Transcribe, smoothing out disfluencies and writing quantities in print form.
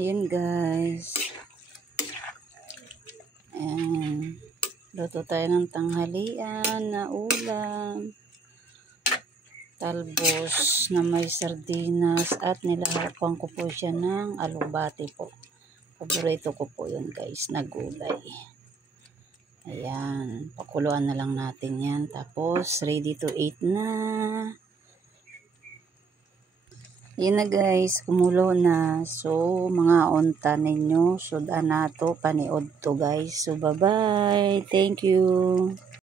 Ayan guys. Ayan. Luto tayo ng tanghalian na ulam. Talbos na may sardinas at nilahapan ko po siya ng alubati po. Paborito ko po yun guys, na gulay. Ayan. Pakuluan na lang natin yan. Tapos ready to eat na. Yan na guys, kumulo na. So, mga unta ninyo, sudan na to, paniod to guys. So, bye-bye. Thank you.